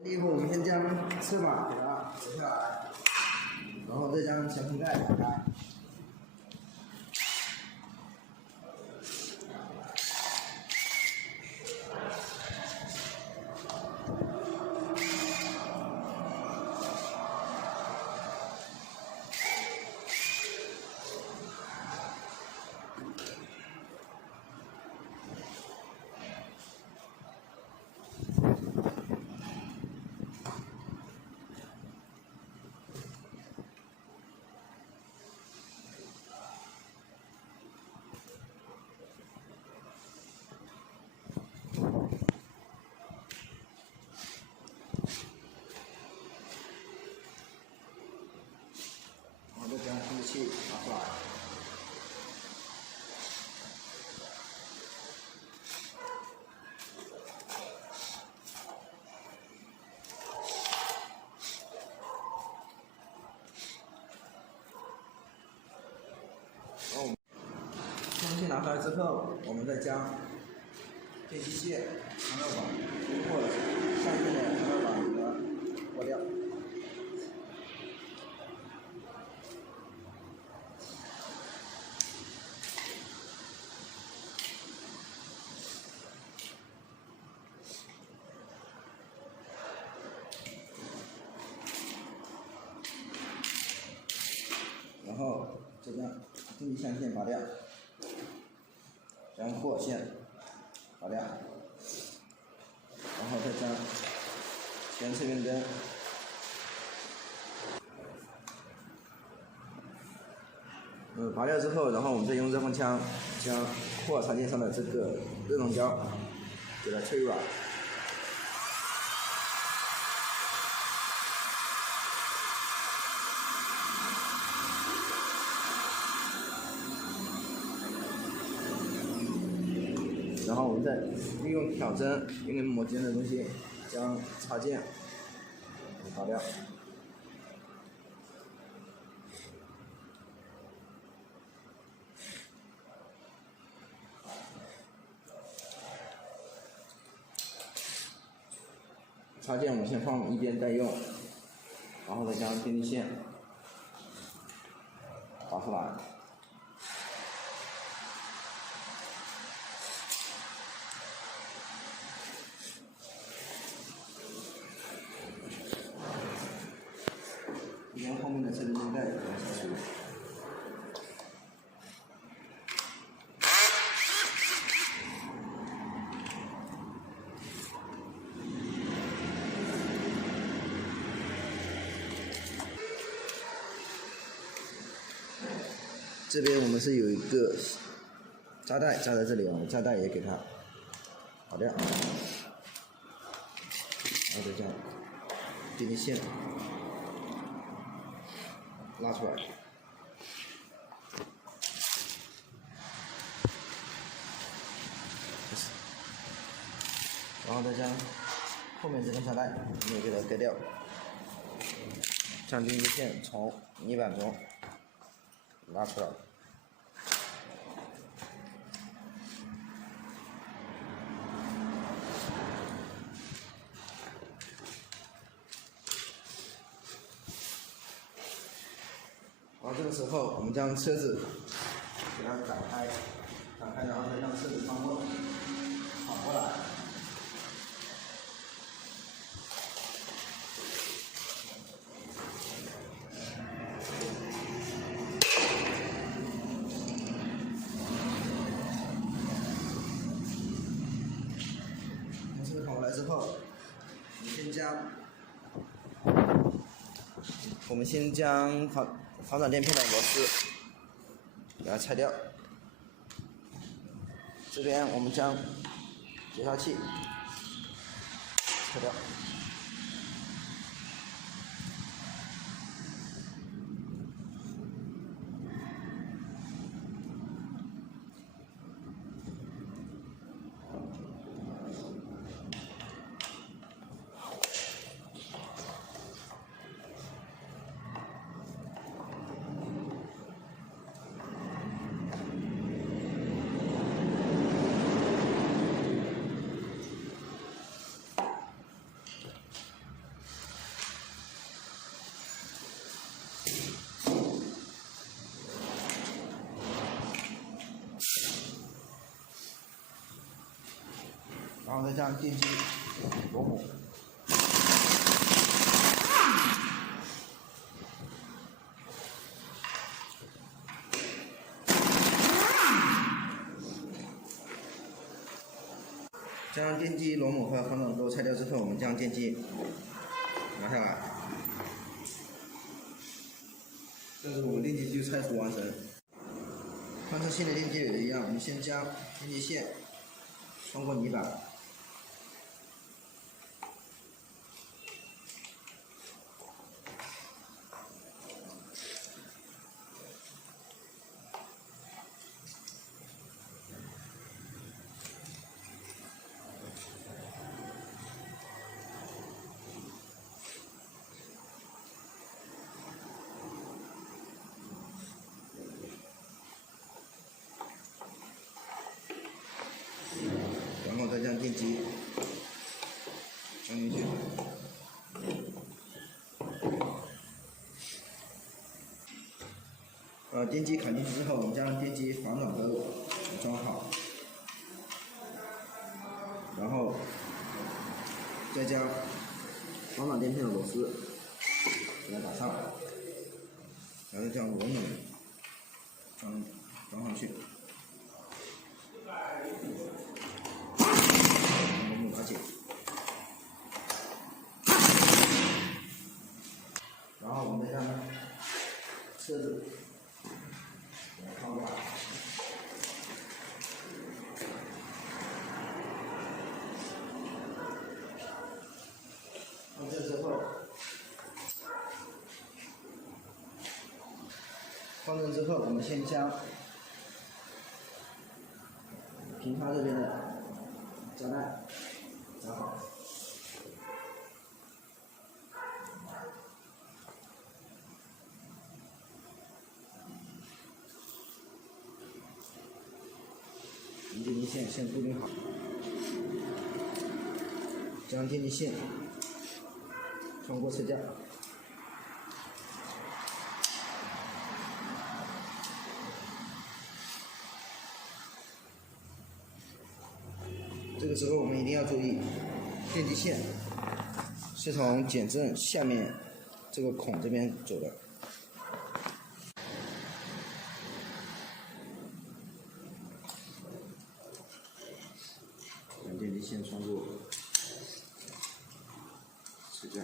第一步，我们先将侧把给它折下来，然后再将前喷盖打开。再将控制器拿出来，控制器拿出来之后，我们再将电机械长料板通过上面的长料板给它脱掉。然后再将电机象限拔掉，将扩线拔掉，然后再将前侧面灯拔掉之后，然后我们再用热风枪将扩插件上的这个热熔胶给它吹软。然后我们再利用挑针、用点抹尖的东西将插件拔掉。插件我们先放一边待用，然后再将电力线拔出来。将后面的车轮灯带给它拆除。这边我们是有一个扎带扎在这里啊，扎带也给它拔掉，然后再将电力线拉出来，然后再将后面这根插带也给它割掉，将电力线从泥板中拉出来。然后这个时候，我们将车子给它展开，然后再将车子翻过，反过来。车子反过来之后，我们先将防闪垫片的螺丝给它拆掉。这边我们将节烧器拆掉。然后再将电机螺母。将电机螺母和防抖钩拆掉之后，我们将电机拿下来。这是我们电机就拆除完成。换成新的电机也一样，我们先将电机线穿过泥板。然后再将电机装进去。电机砍进去之后，我们将电机防抖钩装好，然后再将防抖垫片的螺丝给它打上，然后将螺母装上去。螺母打紧，然后我们再将车子给它放过来。放这之后，放正之后，我们先将平插这边的胶带扎好。电机线先固定好，将电机线穿过车架。这个时候我们一定要注意，电机线是从减震下面这个孔这边走的。将电机线穿过车架。